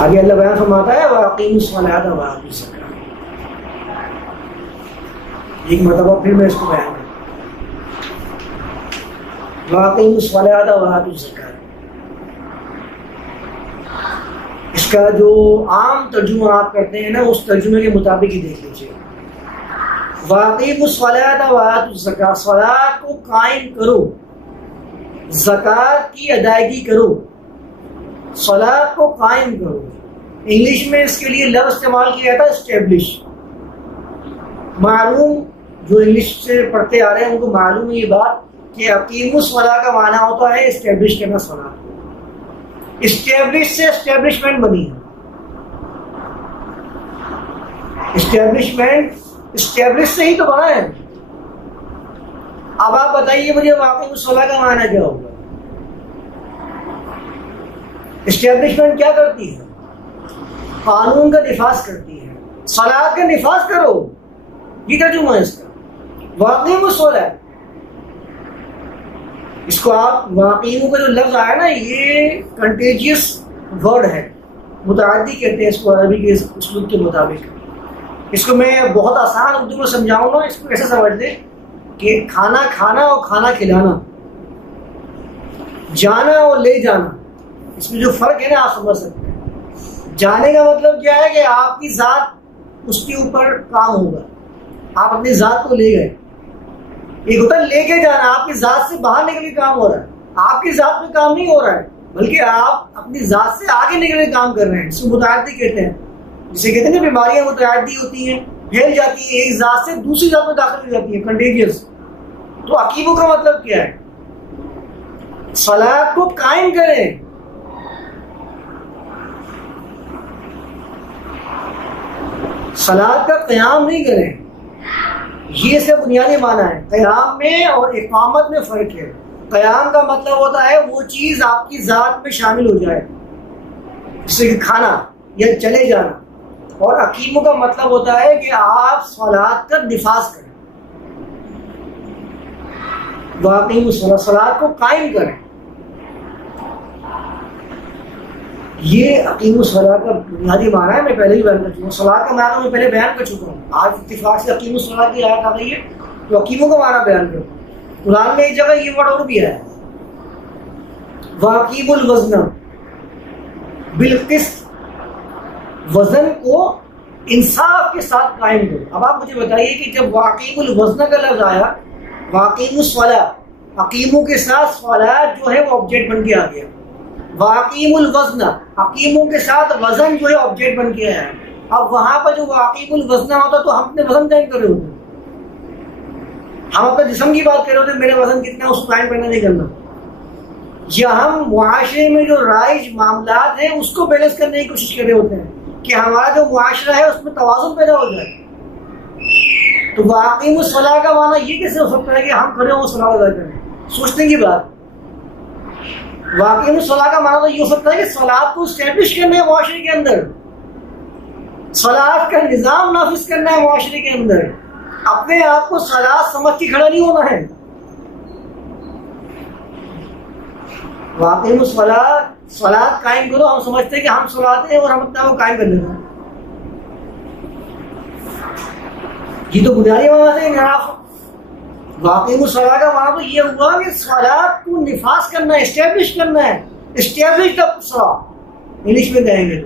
آگے اللہ بیان فرماتا ہے وَأَقِیمُوا الصَّلَاةَ وَآتُوا الزَّکَاةَ. ایک مرتبہ پھر میں اس کو بیان کروں. وَأَقِیمُوا الصَّلَاةَ وَآتُوا الزَّکَاةَ. اس کا جو عام ترجمہ آپ کرتے ہیں نا اس ترجمے کے مطابق ہی دیکھ لیجیے. وَأَقِیمُوا الصَّلَاةَ وَآتُوا الزَّکَاةَ. صلاۃ کو قائم کرو، زکوٰۃ کی ادائیگی کرو، صلاۃ کو قائم کرو. انگلش میں اس کے لیے لفظ استعمال کیا جاتا ہے اسٹیبلش. معلوم جو انگلش سے پڑھتے آ رہے ہیں ان کو معلوم ہے یہ بات کہ اقیم الصلاۃ کا معنی ہوتا ہے اسٹیبلش کرنا صلاۃ. اسٹیبلش سے اسٹیبلشمنٹ بنی ہے. اسٹیبلشمنٹ اسٹیبلش سے ہی تو بنا ہے. اب آپ بتائیے مجھے واقعی الصلاۃ کا معنی کیا ہوگا؟ اسٹیبلشمنٹ کیا کرتی ہے؟ قانون کا نفاذ کرتی ہے. صلاۃ کا نفاذ کرو، یہ ترجمہ ہے اس کا. واقعی الصلاۃ، اس کو آپ واقعیوں کا جو لفظ آیا نا یہ کنٹیجیس ورڈ ہے، متعدی کہتے ہیں اس کو عربی کے اسلوب کے مطابق. اس کو میں بہت آسان اردو میں سمجھاؤں گا. اس کو ایسے سمجھ لیں کہ کھانا کھانا اور کھانا کھلانا، جانا اور لے جانا، اس میں جو فرق ہے نا آپ سمجھ سکتے ہیں. جانے کا مطلب کیا ہے کہ آپ کی ذات اس کے اوپر کام ہوگا، آپ اپنی ذات کو لے گئے. ایک ہوتا ہے لے کے جانا، آپ کی ذات سے باہر نکل کے کام ہو رہا ہے. آپ کی ذات میں کام نہیں ہو رہا ہے بلکہ آپ اپنی ذات سے آگے نکل کے کام کر رہے ہیں. اس کو متعدی کہتے ہیں. جسے کہتے ہیں نا بیماریاں متعدی ہوتی ہیں، پھیل جاتی ہیں، ایک ذات سے دوسری ذات میں داخل ہو جاتی ہیں، کنٹیجیس. تو عقیبوں کا مطلب کیا ہے؟ صلاۃ کو قائم کریں. صلاۃ کا قیام نہیں کریں. یہ اس کا بنیادی معنی ہے. قیام میں اور اقامت میں فرق ہے. قیام کا مطلب ہوتا ہے وہ چیز آپ کی ذات میں شامل ہو جائے، جیسے کہ کھانا یا چلے جانا. اور عقیموں کا مطلب ہوتا ہے کہ آپ صلاۃ کا نفاذ کریں. واقعی صلاۃ کو قائم کریں. یہ عقیم الصلاۃ کا بنیادی معنی ہے. میں پہلے ہی بیان کر چکا ہوں. صلاۃ کا معنی میں پہلے بیان کر چکا ہوں. آج اتفاق سے عقیم الصلاۃ کی آیت آ گئی ہے تو عقیموں کا معنی بیان کروں. قرآن میں ایک جگہ یہ ورڈ اور بھی ہے، واقیم الوزن بالقسط. وزن کو انصاف کے ساتھ قائم کرو. اب آپ مجھے بتائیے کہ جب واقیم الوزن کا لفظ آیا، واقیم الصلاۃ، عقیموں کے ساتھ صلاۃ جو ہے وہ آبجیکٹ بن کے آ گیا. واقیم الوزن، عقیموں کے ساتھ وزن جو ہے آبجیکٹ بن کے آیا. اب وہاں پر جو واقیم الوزن ہوتا تو ہم اپنے وزن قائم کر رہے ہوتے، ہم اپنے جسم کی بات کر رہے ہوتے میرا وزن کتنا ہے اس کو قائم کرنا نہیں کرنا. یا ہم معاشرے میں جو رائج معاملات ہیں اس کو بیلنس کرنے کی کوشش کر رہے ہوتے ہیں کہ ہمارا جو معاشرہ ہے اس میں توازن پیدا ہو جائے. تو واقعی الصلاۃ کا معنی یہ کیسے ہو سکتا ہے کہ ہم کھڑے ہوں صلاۃ ادا کریں؟ سوچنے کی بات. واقعی الصلاۃ کا معنی تو یہ ہو سکتا ہے کہ صلاۃ کو اسٹیبلش کرنا ہے معاشرے کے اندر، صلاۃ کا نظام نافذ کرنا ہے معاشرے کے اندر. اپنے آپ کو صلاۃ سمجھ کے کھڑا نہیں ہونا ہے. واقعی الصلاۃ، صلاۃ قائم کرو. ہم سمجھتے ہیں کہ ہم صلاۃ ہیں اور ہم اپنے آپ کو قائم کر لینا. یہ تو بنیادی معنی ہے انحراف. واقعی الصلاۃ کا معنی تو یہ ہوا کہ صلاۃ کو نفاذ کرنا ہے، اسٹیبلش کرنا ہے. اسٹیبلش دا صلاۃ انگلش میں کہیں گے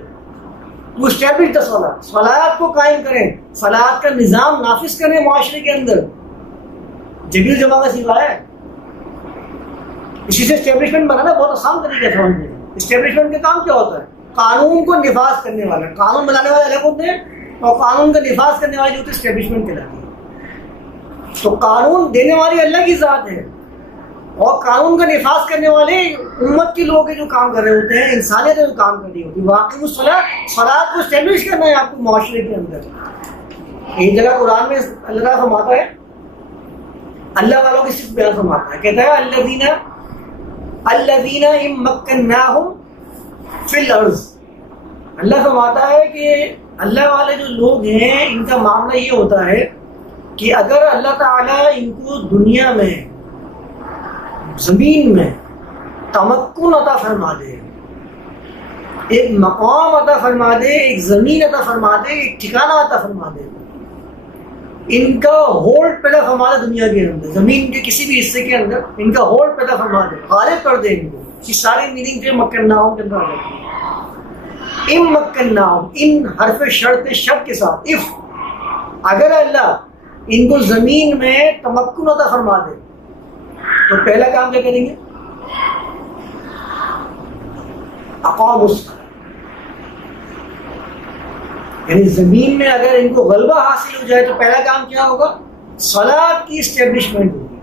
تو اسٹیبلش دا صلاۃ. صلاۃ کو قائم کریں، صلاۃ کا نظام نافذ کریں معاشرے کے اندر. جبیل جمع کا سیوا ہے. اسی سے اسٹیبلشمنٹ بنانا بہت آسان طریقہ ہے سمجھنے. اسٹیبلشمنٹ کا کام کیا ہوتا ہے؟ قانون کو نفاذ کرنے والا. قانون بنانے والے الگ ہوتے ہیں اور قانون کا نفاذ کرنے والے جو ہوتے ہیں اسٹیبلشمنٹ کہلاتی ہے. تو قانون دینے والی اللہ کی ذات ہے اور قانون کا نفاذ کرنے والے امت کے لوگ جو کام کر رہے ہوتے ہیں، انسانیت جو کام کر رہی ہوتی ہے. واقعی الصلاۃ، صلاۃ کو اسٹیبلش کرنا ہے آپ کو معاشرے کے اندر. ایک جگہ قرآن میں اللہ تعالیٰ فرماتا ہے، اللہ والوں کی صرف بیان فرماتا ہے، کہتا ہے الذین ان مکناہم فی الارض. اللہ فرماتا ہے کہ اللہ والے جو لوگ ہیں ان کا معاملہ یہ ہوتا ہے کہ اگر اللہ تعالیٰ ان کو دنیا میں، زمین میں تمکن عطا فرما دے، ایک مقام عطا فرما دے، ایک زمین عطا فرما دے، ایک ٹھکانہ عطا فرما دے، ان کا ہولڈ پیدا فرما دے دنیا کے اندر، زمین کے کسی بھی حصے کے اندر ان کا ہولڈ پیدا فرما دے، غالب کر دے ان کو. یہ ساری میننگ جو مکناہم کے اندر آ جاتی ہے. ام مکناہم، ان حرف شرط شرط کے ساتھ، اف، اگر اللہ ان کو زمین میں تمکن عطا فرما دے تو پہلا کام کیا کریں گے؟ اقاموا الصلاۃ. یعنی زمین میں اگر ان کو غلبہ حاصل ہو جائے تو پہلا کام کیا ہوگا؟ صلاۃ کی اسٹیبلشمنٹ ہوگی.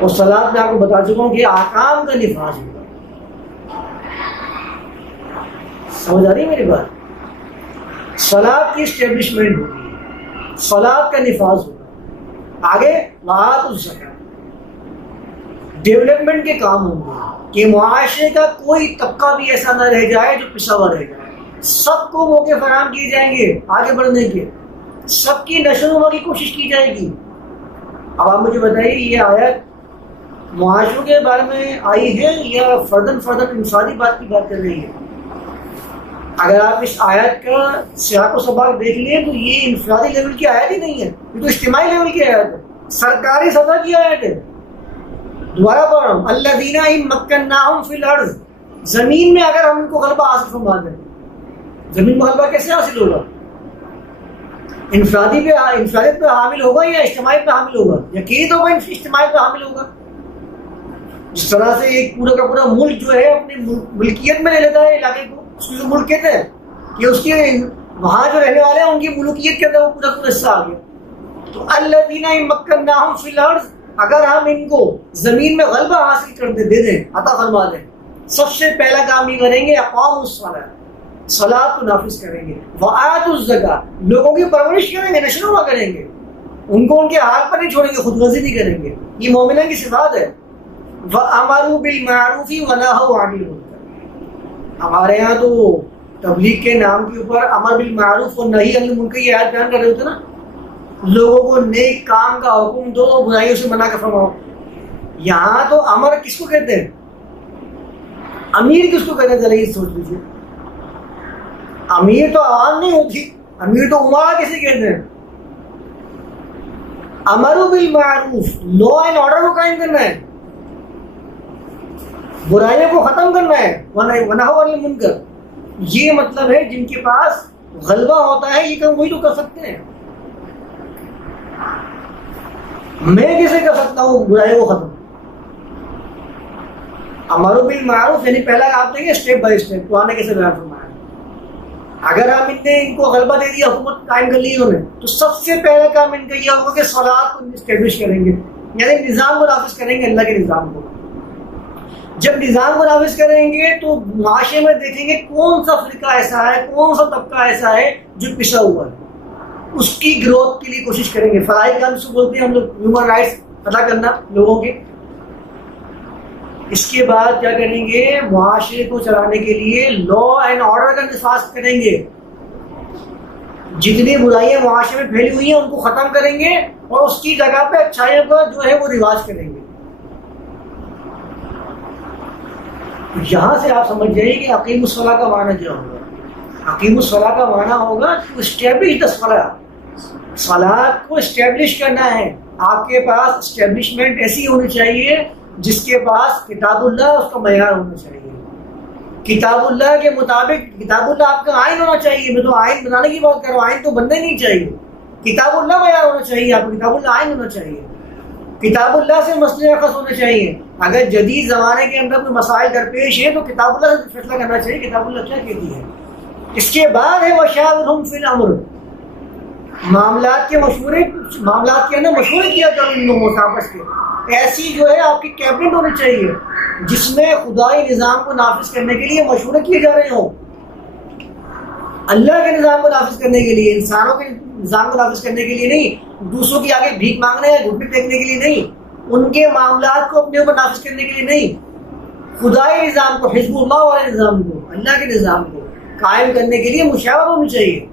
اور صلاۃ میں آپ کو بتا چکا ہوں کہ احکام کا نفاذ ہوگا. سمجھ آ رہی ہے میری بات؟ صلاۃ کی اسٹیبلشمنٹ ہوگی، صلاۃ کا نفاذ ہوگا. آگے وآتوا الزکاۃ، ڈیولپمنٹ کے کام ہوں گے کہ معاشرے کا کوئی طبقہ بھی ایسا نہ رہ جائے جو پچھا ہوا رہ جائے. سب کو موقع فراہم کیے جائیں گے آگے بڑھنے کے، سب کی نشو و نما کی کوشش کی جائے گی. اب آپ مجھے بتائیے یہ آیت معاشروں کے بارے میں آئی ہے یا فردن انسانی بات کی بات کر رہی ہے؟ اگر آپ اس آیت کا سیاق و سباق دیکھ لیں تو یہ انفرادی لیول کی آیت ہی نہیں ہے، یہ تو اجتماعی لیول کی آیت ہے، سرکاری سطح کی آیت ہے. دوبارہ پڑھ رہا ہوں، الذین ان مکناہم فی الارض، زمین میں اگر ہم ان کو غلبہ حاصل فرما دیں. زمین میں غلبہ کیسے حاصل ہوگا؟ انفرادیت پہ حامل ہوگا یا اجتماعیت پہ حامل ہوگا؟ یقینی ہوگا اجتماعیت پہ حامل ہوگا. جس طرح سے ایک پورا کا پورا ملک جو ہے اپنی ملکیت میں لے لیتا ہے علاقے کو، اس کو ملک کہتے ہیں کہ اس کے وہاں جو رہنے والے ہیں ان کی ملکیت کے اندر وہ پورا پورا حصہ آ گیا. تو الذین ان مکناہم فی الارض، اگر ہم ان کو زمین میں غلبہ حاصل کر دے دیں، عطا فرما دیں، سب سے پہلا کام یہ کریں گے اقاموا الصلاۃ، صلاۃ کو نافذ کریں گے. وآتوا الزکاۃ، لوگوں کی پرورش کریں گے، نشو و نما کریں گے، ان کو ان کے حال پر نہیں چھوڑیں گے، خود غرضی نہیں کریں گے. یہ مومنوں کی صفات ہے. وَأَمَرُوا بِالْمَعْرُوفِ وَنَهَوْا عَنِ الْمُنکَرِ، ہمارے یہاں تو تبلیغ کے نام کے اوپر امر بالمعروف اور نہی عن المنکر کی آیت بیان کر رہے ہوتے نا، لوگوں کو نیک کام کا حکم دو، برائیوں سے منع کر فرماؤ. یہاں تو امر کس کو کہتے ہیں؟ امیر کس کو کہتے ہیں؟ ذرا یہ سوچ لیجیے. امیر تو عوام نہیں ہوتی، امیر تو عمرا کسے کہتے ہیں. امر بالمعروف، لا اینڈ آرڈر کو قائم کرنا ہے، برائیوں کو ختم کرنا ہے. ونہوا عن المنکر، یہ مطلب ہے جن کے پاس غلبہ ہوتا ہے یہ کام وہی تو کر سکتے ہیں. میں کیسے کر سکتا ہوں برائیوں کو ختم؟ امر بالمعروف یعنی پہلا آپ دیکھیں اسٹیپ بائی اسٹیپ قرآن نے کیسے بیان فرمایا. اگر ہم ان کو غلبہ دے دیا، حکومت قائم کر لی انہوں نے، تو سب سے پہلا کام ان کا یہ ہوگا کہ صلاۃ کو اسٹیبلش کریں گے، یعنی نظام کو نافذ کریں گے، اللہ کے نظام کو. جب نظام کو نافذ کریں گے تو معاشرے میں دیکھیں گے کون سا فرقہ ایسا ہے، کون سا طبقہ ایسا ہے جو پچھا ہوا ہے، اس کی گروتھ کے لیے کوشش کریں گے. فلاحی کام سے بولتے ہیں ہم لوگ، ہیومن رائٹس پتہ کرنا لوگوں کے. اس کے بعد کیا کریں گے؟ معاشرے کو چلانے کے لیے لا اینڈ آرڈر کا نفاذ کریں گے. جتنی برائیاں معاشرے میں پھیلی ہوئی ہیں ان کو ختم کریں گے اور اس کی جگہ پہ اچھائیوں کا جو ہے وہ رواج کریں گے. یہاں سے آپ سمجھ جائیے کہ اقیم الصلاۃ کا معنی کیا ہوگا. اقیم الصلاۃ کا معنی ہوگا اسٹیبلش دا صلاۃ، صلاۃ کو اسٹیبلش کرنا ہے. آپ کے پاس اسٹیبلشمنٹ ایسی ہونی چاہیے جس کے پاس کتاب اللہ اس کا معیار ہونا چاہیے. کتاب اللہ کے مطابق، کتاب اللہ آپ کا آئین ہونا چاہیے. میں تو آئین بنانے کی بات کر رہا ہوں، آئین تو بننا نہیں چاہیے. کتاب اللہ معیار ہونا چاہیے، آپ کو کتاب اللہ آئین ہونا چاہیے. کتاب اللہ سے مسئلے اخذ ہونے چاہیے. اگر جدید زمانے کے اندر کوئی مسائل درپیش ہے تو کتاب اللہ سے فیصلہ کرنا چاہیے، کتاب اللہ کیا کہتی ہے. اس کے بعد ہے وشاورہم فی الامر، معاملات کے مشورے، معاملات کے اندر مشورے کیا کرو ان لوگوں آپس کے. ایسی جو ہے آپ کی کیبنٹ ہونی چاہیے جس میں خدائی نظام کو نافذ کرنے کے لیے مشورے کیے جا رہے ہوں، اللہ کے نظام کو نافذ کرنے کے لیے، انسانوں کے نظام کو نافذ کرنے کے لیے نہیں، دوسروں کی آگے بھیک مانگنے یا گھٹنے ٹیکنے کے لیے نہیں، ان کے معاملات کو اپنے اوپر نافذ کرنے کے لیے نہیں، خدائی نظام کو، حزب اللہ والے نظام کو، اللہ کے نظام کو قائم کرنے کے لیے مشاورت ہونی چاہیے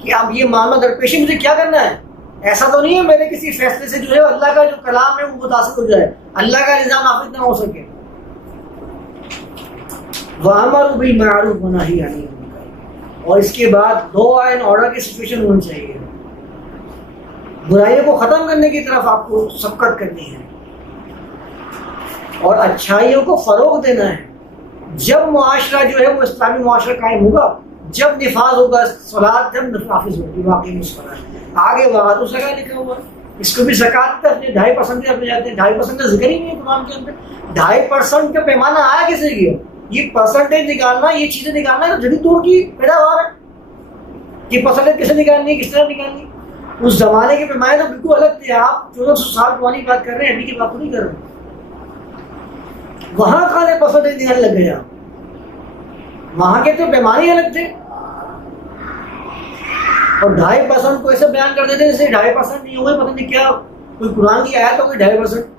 کہ اب یہ معاملہ درپیش مجھے کیا کرنا ہے. ایسا تو نہیں ہے میرے کسی فیصلے سے جو ہے اللہ کا جو کلام ہے وہ متاثر ہو جائے، اللہ کا نظام نافذ نہ ہو سکے. وَأَمَرُوا بِالْمَعْرُوفِ وَنَهَى عَنِ الْمُنکَرِ، اور اس کے بعد لا اینڈ آرڈر کی سچویشن ہونی چاہیے. برائیوں کو ختم کرنے کی طرف آپ کو سبقت کرنی ہے اور اچھائیوں کو فروغ دینا ہے. جب معاشرہ جو ہے وہ اسلامی معاشرہ قائم ہوگا، جب نفاذ ہوگا صلاۃ، جب نافذ ہوگی واقعی الصلاۃ. آگے وعد الزکوٰۃ لکھا ہوا ہے، اس کو بھی زکوٰۃ کا 2.5% اپنے جاتے ہیں. 2.5% کا ذکر ہی نہیں ہے قرآن کے اندر. 2.5% کا پیمانہ آیا کیسے گیا؟ یہ پرسنٹیج نکالنا، یہ چیزیں نکالنا ہے جدید دور کی پیداوار ہے. یہ پرسنٹیج کیسے نکالنی ہے، کس طرح نکالنی؟ اس زمانے کے پیمانے تو بالکل الگ تھے. آپ 1400 سال پرانی بات کر رہے ہیں، ابھی کی بات نہیں کر رہے ہیں. وہاں کھانے پرسنٹیج نکالنے لگ گئے آپ. وہاں کے تو پیمانے الگ تھے اور 2.5% کو ایسے بیان کر دیتے جیسے 2.5% نہیں ہوئے، پتہ نہیں کیا کوئی قرآن کی آیت ہو گئی 2.5%.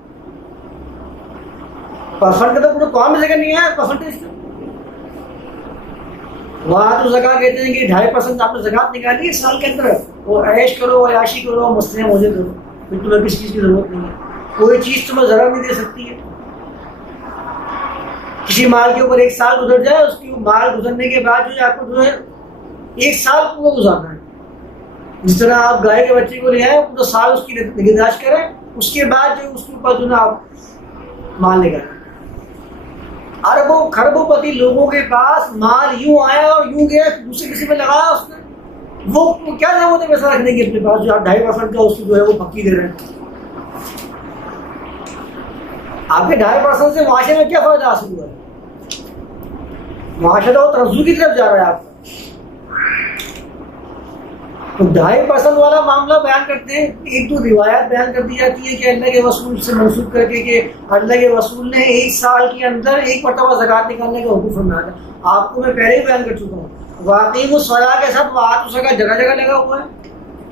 پرسنٹ کا تو پورا قرآن میں ذکر نہیں آیا پرسنٹیج کا. وہاں تو زکوٰۃ کہتے ہیں کہ 2.5% آپ نے زکوٰۃ نکالی ہے سال کے اندر، وہ عیش کرو، عیاشی کرو، مسئلے موجود کرو، پھر تمہیں کسی چیز کی ضرورت نہیں ہے. کوئی چیز تمہیں ضرر نہیں دے سکتی ہے. کسی مال کے اوپر 1 سال گزر جائے، اس کی مال گزرنے کے بعد جو ہے آپ کو جو ہے 1 سال پورا گزارنا ہے. جس طرح آپ گائے کے بچے کو لے آئے، پورا سال اس کی نگہداشت کریں، اس کے بعد جو اس کے اوپر جو ہے آپ مال لے گئے. اربوں خربوں پتی لوگوں کے پاس مال یوں آیا اور یوں گیا، دوسرے کسی میں لگایا اس نے. وہ کیا ضرورت ہے پیسہ رکھنے کی اپنے پاس جو آپ 2.5% کا اس کو جو ہے وہ پکی دے رہے ہیں. آپ کے 2.5% سے معاشرے میں کیا فائدہ حاصل ہوا ہے؟ معاشرہ وہ ترقی کی طرف جا رہا ہے آپ کا. تو 2.5% والا معاملہ بیان کرتے ہیں. ایک تو روایت بیان کر دی جاتی ہے کہ اللہ کے رسول سے منسوخ کر کے کہ اللہ کے رسول نے 1 سال کے اندر 1 مرتبہ زکوٰۃ نکالنے کا حکم فرمایا تھا. آپ کو میں پہلے ہی بیان کر چکا ہوں. واقعی الصلاۃ کے ساتھ وآتوا الزکوٰۃ جگہ جگہ لگا ہوا ہے.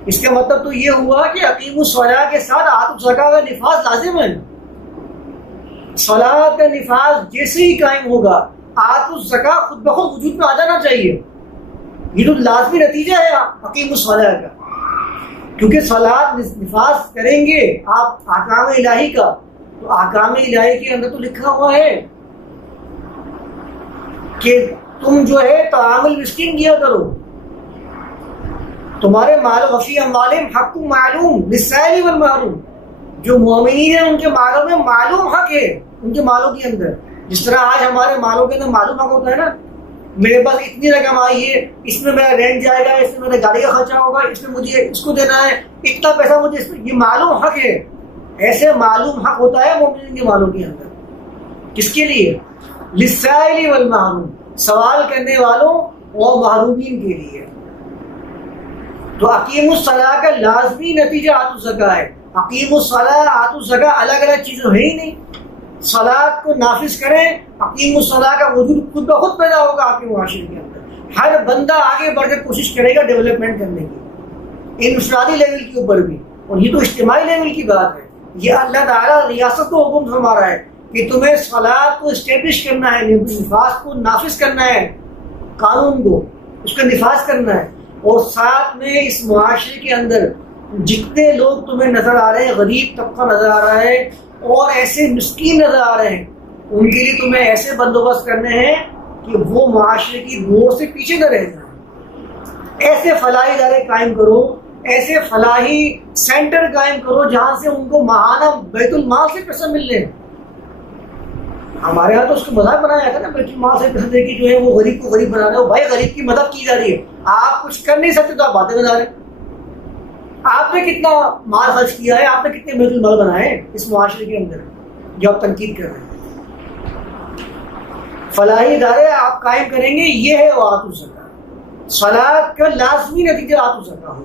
اس کا مطلب تو یہ ہوا کہ اقیموا الصلاۃ کے ساتھ آتوا الزکوٰۃ کا نفاذ لازم ہے. صلاۃ کا نفاذ جیسے ہی قائم ہوگا، آتوا الزکوٰۃ خود بخود وجود میں آ جانا چاہیے. یہ تو لازمی نتیجہ ہے اقیموا الصلاۃ کا. کیونکہ صلاۃ نفاذ کریں گے آپ احکام الہی کا، تو احکام الہی کے اندر تو لکھا ہوا ہے کہ تم جو ہے طعام المسکین دیا کرو. تمہارے مال وفی اموالہم حق معلوم للسائل والمحروم. جو مومنین ہیں ان کے مالوں میں معلوم حق ہے، ان کے مالوں کے اندر. جس طرح آج ہمارے مالوں کے اندر معلوم حق ہوتا ہے نا، میرے پاس اتنی رقم آئی ہے، اس میں میرا رینٹ جائے گا، اس میں میرا گاڑی کا خرچہ ہوگا، اس میں مجھے اس کو دینا ہے، اتنا پیسہ مجھے اس میں، یہ معلوم حق ہے. ایسے معلوم حق ہوتا ہے مومنین کے مالوں کے اندر. کس کے لیے؟ للسائل والمحروم، سوال کرنے والوں اور محرومین کے لیے. تو اقیموا الصلاۃ کا لازمی نتیجہ آتوا الزکوٰۃ ہے. اقیموا الصلاۃ، آتوا الزکوٰۃ الگ الگ چیزیں ہے ہی نہیں. صلاۃ کو نافذ کریں، اقیموا الصلاۃ کا وجود خود بخود پیدا ہوگا آپ کے معاشرے کے اندر. ہر بندہ آگے بڑھ کر کوشش کرے گا ڈیولپمنٹ کرنے کی، انفرادی لیول کے اوپر بھی. اور یہ تو اجتماعی لیول کی بات ہے. یہ اللہ تعالیٰ ریاست کو حکم فرما رہا ہے کہ تمہیں صلاۃ کو اسٹیبلش کرنا ہے، نفاذ کو نافذ کرنا ہے، قانون کو اس کا نفاذ کرنا ہے. اور ساتھ میں اس معاشرے کے اندر جتنے لوگ تمہیں نظر آ رہے ہیں، غریب طبقہ نظر آ رہا ہے اور ایسے مسکین نظر آ رہے ہیں، ان کے لیے تمہیں ایسے بندوبست کرنے ہیں کہ وہ معاشرے کی دوڑ سے پیچھے نہ رہ جائیں. ایسے فلاحی ادارے قائم کرو، ایسے فلاحی سینٹر قائم کرو جہاں سے ان کو ماہانہ بیت المال سے پیسہ مل رہے. ہمارے یہاں تو اس کو مذاق بنایا جاتا ہے نا، بیت المال سے پیسہ دے کے جو ہے وہ غریب کو غریب بنا رہے ہو. بھائی غریب کی مدد کی جا رہی ہے، آپ کچھ کر نہیں سکتے تو آپ باتیں بنا رہے ہیں. آپ نے کتنا مال خرچ کیا ہے، آپ نے کتنے بیت المال بنائے اس معاشرے کے اندر جو آپ تنقید کر رہے ہیں. فلاحی ادارے آپ قائم کریں گے، یہ ہے آتوا الزکوٰۃ. صلاۃ کا لازمی نتیجہ آتوا الزکوٰۃ.